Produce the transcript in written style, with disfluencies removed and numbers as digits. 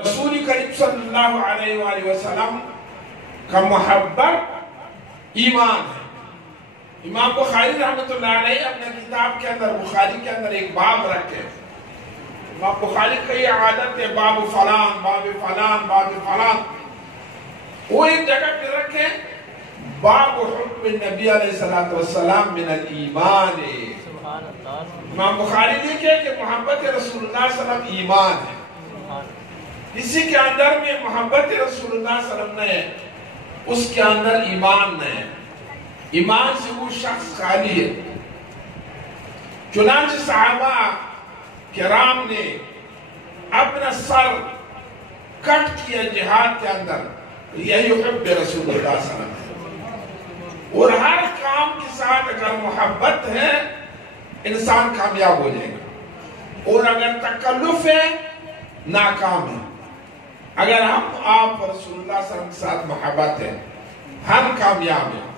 رسول کریم صلی اللہ علیہ وآلہ وسلم کا محبت ایمان ہے۔ امام بخاری رحمۃ اللہ علیہ اپنے کتاب کے اندر، بخاری کے اندر ایک باب رکھے۔ امام بخاری کا یہ عادت ہے باب فلان باب فلان باب فلان، وہ ایک جگہ پہ رکھے باب حب النبی علیہ السلام من الایمان۔ امام بخاری لکھے کہ محبت رسول اللہ صلی اللہ علیہ وسلم ایمان ہے۔ کسی کے اندر میں محبت رسول اللہ صلی اللہ علیہ وسلم نے، اس کے اندر ایمان نہیں، ایمان سے وہ شخص خالی ہے۔ چنانچہ صحابہ کرام نے اپنا سر کٹ کیا جہاد کے اندر، یہی حب رسول اللہ صلی اللہ علیہ وسلم۔ اور ہر کام کے ساتھ اگر محبت ہے انسان کامیاب ہو جائے گا، اور اگر تکلف ہے ناکام ہے۔ اگر ہم آپ رسول اللہ صلی اللہ علیہ وسلم کے ساتھ محبت ہے ہم کامیاب ہیں۔